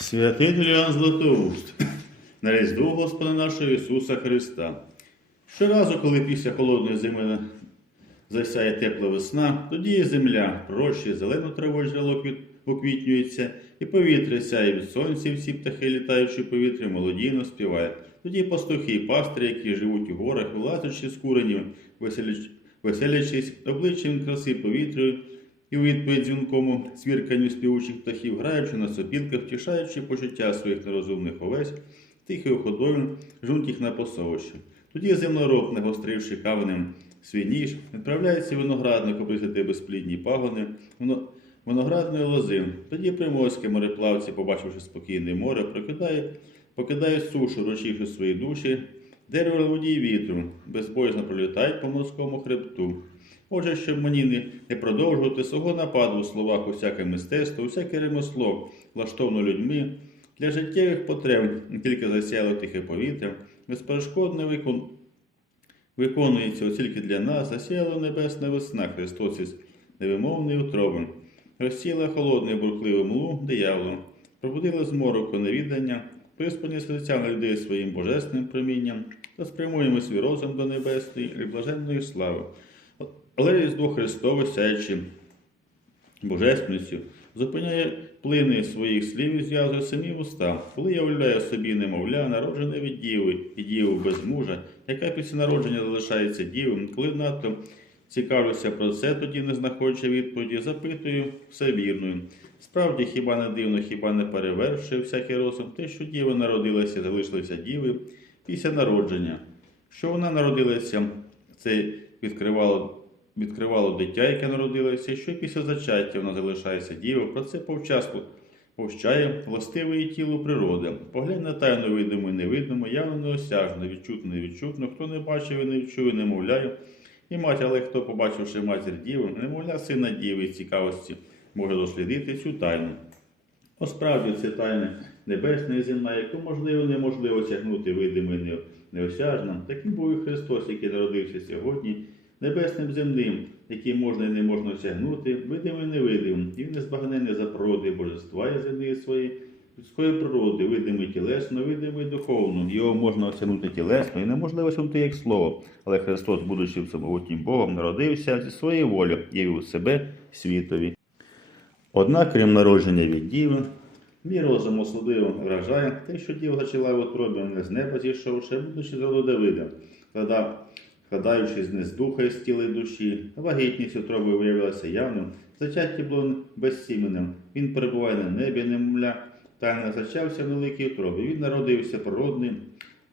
Святитель Іоанн Златоуст, на Різдво Господа нашого Ісуса Христа. Щоразу, коли після холодної зими засяє тепла весна, тоді і земля прощі, зелено травою джерело поквітнюється, і повітря сяє від сонця, і всі птахи, літаючи в повітрі, молодійно співають. Тоді пастухи і пастирі, які живуть у горах, вилазячи з куренів, веселяч- веселячись, обличчям краси повітря, і у відповідь дзвінкому свірканню співучих птахів, граючи на сопілках, втішаючи почуття своїх нерозумних овець, тихою ходою жунуть їх на посовище. Тоді землероб, нагостривши каменем свій ніж, відправляється виноградник обрізати безплідні пагони виноградної лози. Тоді приморські мореплавці, побачивши спокійне море, прокидає, покидають сушу, рочивши свої душі, дерево водій вітру, безбоязно пролітають по морському хребту. Отже, щоб мені не, продовжувати свого нападу у словах усяке мистецтво, усяке ремесло, влаштовано людьми, для життєвих потреб тільки засяяло тихе повітря, безперешкодно викон... виконується тільки для нас, засіяла небесна весна Христос із невимовною утробом, розсіла холодне бурхливе млу дияволу, пробудила з мороку невідання, приспані серця на людей своїм божественним промінням та спрямуємо свій розум до небесної і блаженної слави. Але Різдво Христове сяючи божественністю, зупиняє плини своїх слів і зв'язує самі уста, коли я уявляю собі немовля, народжене від діви і діву без мужа, яка після народження залишається дівом, коли надто цікавлюся про це, тоді не знаходячи відповіді, запитую все вірною. Справді, хіба не дивно, хіба не перевершує всякий розум те, що діва народилася і залишилася діви після народження. Що вона народилася, це відкривало відкривало дитя, яке народилося, що після зачаття вона залишається дівою. Про це повчасно повчає властиве її тіло природи. Поглянь на тайну видиму і невидиму, явно неосяжно, відчутно невідчутно, хто не бачив і не відчує, не мовляє. І мать, але хто, побачивши матір діви, немовля сина діви з цікавості, може дослідити цю тайну. О, справді, це тайна небесна і земна, яку можливо неможливо сягнути видимо і неосяжно. Таким був і Христос, який народився сьогодні, небесним земним, який можна і не можна осягнути, видимим і невидимим, і за природи божества і землі своєї людської природи, видимий тілесно, видимий духовно. Його можна осягнути тілесно і неможливо осягнути як слово. Але Христос, будучи всемогутнім Богом, народився зі своєї волі, явив себе світові. Однак, крім народження від діви, мій розум особливо вражає те, що діва зачала в утробі не з неба зійшовши, будучи з роду Давида, коли, вкладаючись не з духа з тіла душі, вагітність утроби виявилася явним, зачаття було безсіменним. Він перебуває на небі, немовля, та зачався в великій утробі. Він народився природним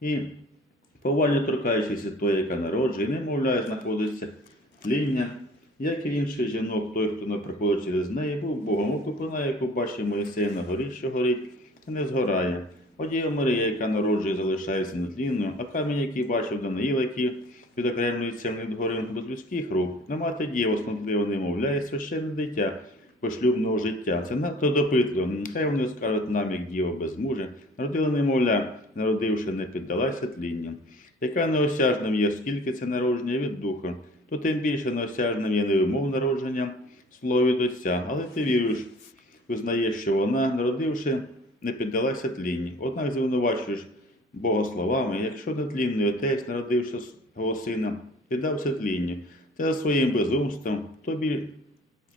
і, повально торкаючись тої, яка народжує, немовля, знаходиться тління, як і інших жінок, той, хто не приходить через неї, був Богом окупина, яку бачить Моїсей на горі, що горить, не згорає. Одія Марія, яка народжує, залишається нетлінною, а камінь, який бачив Даниїл, який відокремлюється від гори без людських рук, не мати діва, смутливо немовляє священне дитя пошлюбного життя. Це надто допитливо. Нехай вони скажуть нам, як діва без мужа, народила немовля, народивши, не піддалася тлінням. Яка неосяжним є, скільки це народження від духа, то тим більше неосяжним є невимов народження слові від Отця. Але ти віруєш, визнаєш, що вона, народивши, не піддалася тлінні. Однак звинувачуєш Бога словами, якщо нетлінний отець, народивши свого сина, піддався тлінню, та за своїм безумством, то, біль...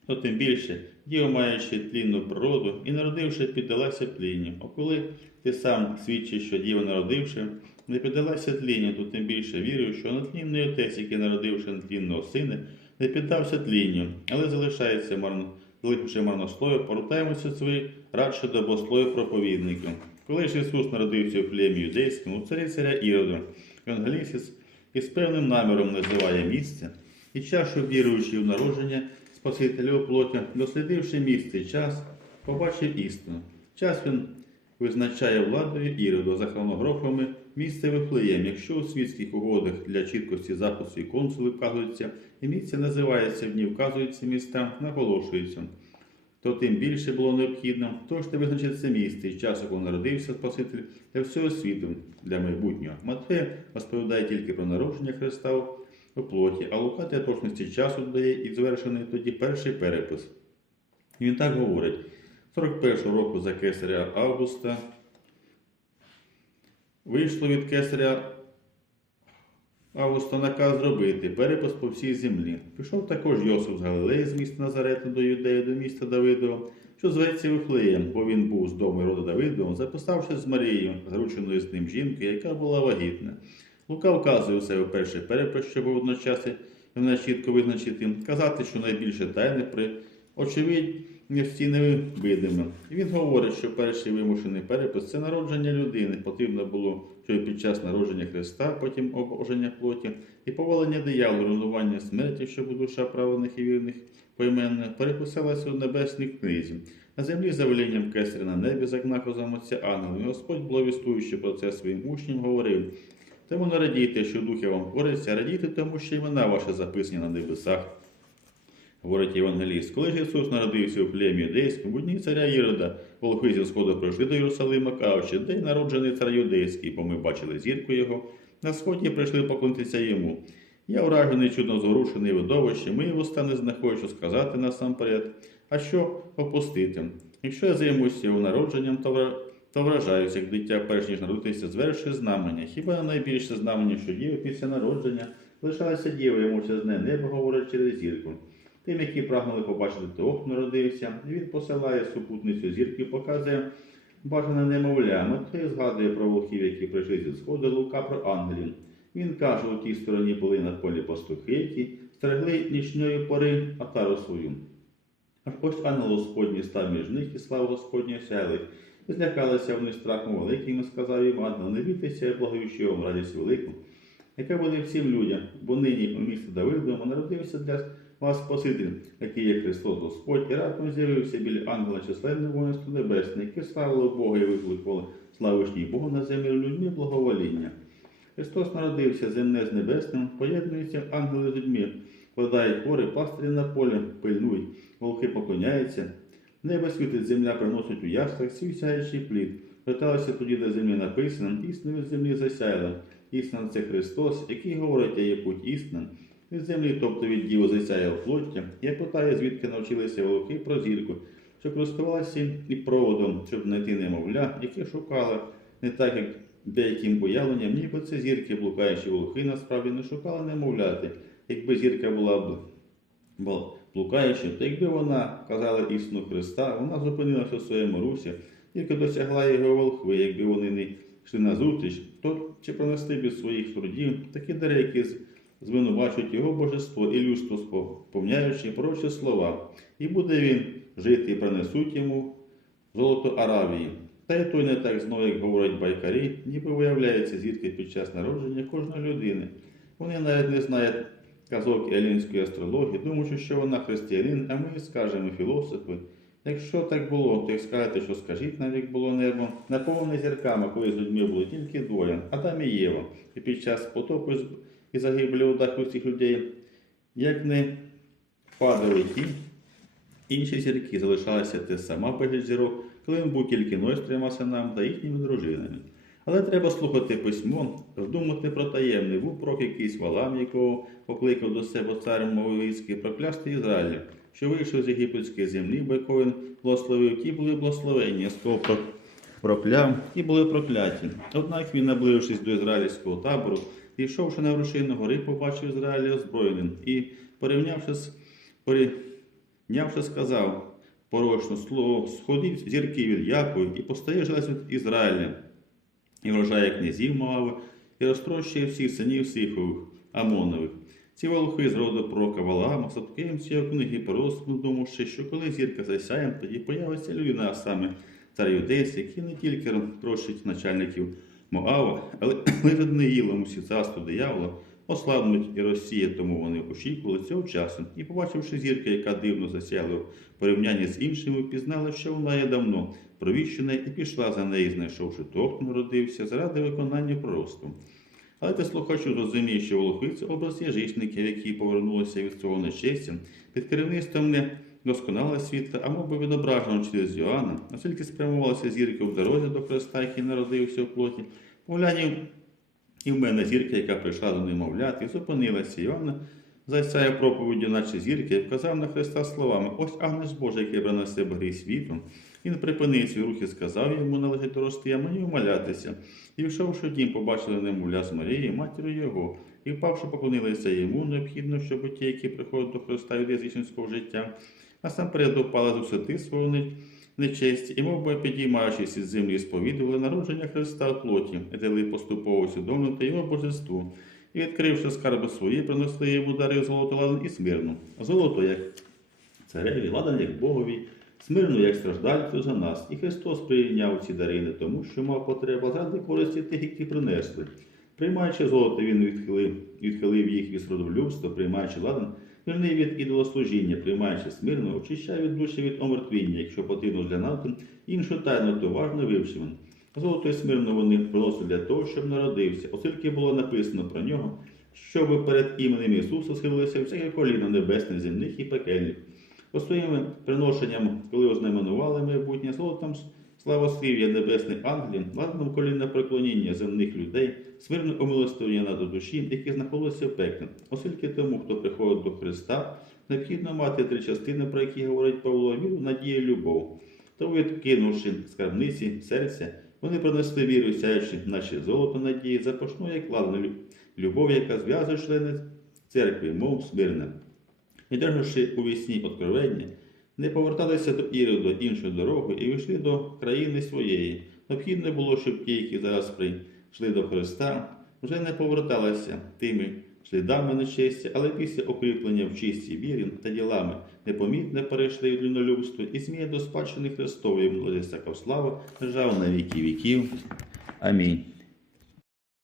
то тим більше діва, маючи тлінну природу і народивши, піддалася тлінню. А коли ти сам свідчиш, що діва, народивши, не піддалася тлінню, то тим більше вірю, що нетлінний отець, який народивши нетлінного сина, не піддався тлінню, але залишається марно, залишивши марнослою, повертаємося свої радше до богослов'я проповідників. Коли ж Ісус народився в плем'ї юдейському, у царі царя Ірода, Евангеліст із певним наміром називає місце і чашу віруючи в народження Спасителя у плоті, дослідивши місце і час, побачив істину. Час він визначає владою Іроду за хронографами місце Вифлеєм. Якщо у світських угодах для чіткості запису і консули вказується, і місце називається в ній вказуються міста, наголошується. То тим більше було необхідно, ти визначити це місце і час, коли народився Спаситель для всього світу, для майбутнього. Матфей розповідає тільки про народження Христа у плоті, а Лука для точності часу дає і звершений тоді перший перепис. Він так говорить: 41 року за кесаря Августа. Вийшло від кесаря Августа наказ зробити перепис по всій землі. Пішов також Йосиф з Галилеї з міста Назарету до Юдеї, до міста Давидового, що зветься Вифлеєм, бо він був з дому роду Давидового, записавши з Марією, зарученою з ним жінкою, яка була вагітна. Лука вказує у себе перший перепис, щоб водночас і мене чітко визначити, казати, що найбільше тайне при очевидності невидиме. І Він говорить, що перший вимушений перепис це народження людини. Потрібно було, що під час народження Христа, потім обоження плоті і повалення дияволу, руйнування смерті, щоб душа праведних і вірних поіменно переписалася у небесній книзі. На землі за велінням кесаря на небі за знаком отця ангелом. І Господь, благовістуючи про це своїм учням, говорив. Тому не радійте, що духи вам творяться, радійте тому, що імена ваші записані на небесах. Говорить Євангеліст, коли ж Ісус народився у плем'ї юдейському, у дні царя Ірода, волхи зі сходу прийшли до Єрусалима, кажучи, де народжений цар юдейський, бо ми бачили зірку його, на сході прийшли поклонитися йому. Я вражений, чудно зворушений видовище, мої вуста не знаходять, що сказати насамперед, а що опустити. Якщо я займуся його народженням, то вра- то вражаюся, як дитя, перш ніж народитися, звершує знамення. Хіба найбільше знамення, що діє після народження, лишалася діва йому через не небо, говорить через зірку. Тим, які прагнули побачити хто народився, він посилає супутницю зірки, показує бажане немовля. Матвей згадує про волхів, які прийшли зі сходу, Лука про ангелів. Він каже, у тій стороні були на полі пастухи, які стерегли нічної пори атару свою. Аж ось ангел Господній став між них, і слава Господня сяли. І злякалися вони страхом великим, і сказав їм ангел, не бійтеся, я благовіщую вам радість велику, яка буде всім людям, бо нині у місті Давидовому народився для вас Спаситель, який є Христос Господь, і раптом з'явився біля ангела численне воїнство небесне, яке славило Бога і викликало славишній Богу на землі людьми благовоління. Христос народився земне з небесним, поєднуються ангели з людьми, вкладають хори, пастирі на полі, пильнують, волки поклоняються. Небо світить, земля приносить у яслах свій сяючий плід. Питалося тоді, де землі написано, істиною з землі засяяла. Істина це Христос, який говорить, я є путь істин. Від землі, тобто від діва засяяв плоття. Я питаю, звідки навчилися волки про зірку, що користувалися і проводом, щоб знайти немовля, яке шукали, не так, як деяким уявленням, ніби це зірки, блукаючі волки, насправді не шукали немовляти. Якби зірка була б бо блукаючи, то якби вона казала істину Христа, вона зупинилася у своєму русі, тільки досягла його волхви, якби вони не йшли на зустріч, то чи пронести без своїх трудів такі дари, з- звинувачують його божество і людство, сповняючи пророчі слова, і буде він жити, і принесуть йому золото Аравії. Та й той не так знову, як говорять байкарі, ніби виявляється зірки під час народження кожної людини. Вони навіть не знають казок елінської астрології, думаючи, що вона християнин, а ми скажемо філософи. Якщо так було, то як скажете, що скажіть, навік було небо, наповнене зірками, коли з людьми було тільки двоє, Адам і Єва, і під час потопу і загибелі у всіх людей, як не падали ті, інші зірки залишалися те сама безліч зірок, коли він був тільки ной з трьома синами та їхніми дружинами. Але треба слухати письмо, думати про таємний був пророк якийсь валам, якого покликав до себе цар Моавійський, проклясти Ізраїля, що вийшов з єгипетської землі, бо якого він благословив, ті були благословені, а з кого про- прокляв, ті були прокляті. Однак він, наближившись до ізраїльського табору, йшовши на вершину гори, побачив Ізраїля озброєним і, порівнявши з порівнявши, сказав порочно слово, сходіть зірки від Якова і постає желез від Ізраїля і врожає князів Моави, і розтрощує всіх синів Сихових, Амонових. Ці волхи з роду пророка Валаама, садким цієї книги порозуму, думавши, що коли зірка засяє, тоді появиться людина, а саме цар Юдейський, який не тільки розтрощить начальників Моава, але лежить неїлом усі царство диявола, ослабнуть і розсіє, тому вони очікували цього часу. І, побачивши зірку, яка дивно засяяла в порівнянні з іншими, пізнали, що вона є давно провіщена, і пішла за нею, знайшовши хто народився, заради виконання пророцтва. Але ти слухачу зрозумій, що волохи це образ язичників, які повернулися від свого нещастя під керівництвом не досконалого світла, а мов би відображено через Йоанна, оскільки спрямувалися зірки в дорозі до Христа, який народився в плоті, поглянів і в мене зірка, яка прийшла до немовляти, і зупинилася. Йоанна засяє проповіддю, наче зірки, і вказав на Христа словами: Ось Агнець Божий, який бере на себе гріх світу. Він припинив свій рух і сказав йому належить дорости, а мені умолятися. І війшовши в дім, побачили немовля з Марією, матір'ю його, і впавши, поклонилися йому, необхідно, щоб ті, які приходять до Христа від язичницького життя, а сам перед упала з висоти свого не- і мов би підіймаючись із землі, сповідували народження Христа в плоті, і дали поступово усвідомлювати його божество. І відкривши скарби свої, принесли йому дари золото ладан і смирну. Золото як цареві, ладан як Богові, смирну як страждальцю за нас. І Христос прийняв ці дари не тому, що мав потребу, а заради користі тих, які принесли. Приймаючи золото, він відхилив, відхилив їх від сродолюбства, приймаючи ладан, вільний від ідолослужіння, приймаючи смирно, очищає від душі від омертвіння, якщо потрібно зглянути іншу тайну, то важно вивчимо. Золото і смирно вони приносили для того, щоб народився, оскільки було написано про нього, щоб перед іменем Ісуса схилилися всяке коліно небесне, земних і пекельних. По своїм приношенням, коли ознаменували майбутнє золотом славослів'я небесних ангелів, ладном колінне преклоніння земних людей, смирне умилостивлення до душі, які знаходилися в пеклі. Оскільки тому, хто приходить до Христа, необхідно мати три частини, про які говорить Павло, віру, надію, любов. То відкинувши скарбниці, серця, вони принесли віру, сяючи наче золото надії, запашну як ладну лю- любов, яка зв'язує члени церкви, мов смирне. Віддержавши у вісні откровення, не поверталися до Іроду іншою дорогою і вийшли до країни своєї. Необхідно було, щоб ті, які зараз прийшли до Христа, вже не поверталися тими слідами нечесті, але після укріплення в чистій вірі та ділами непомітно перейшли від людолюбства і змія до спадщини Христової молодиця слава держава на віки віків. Амінь.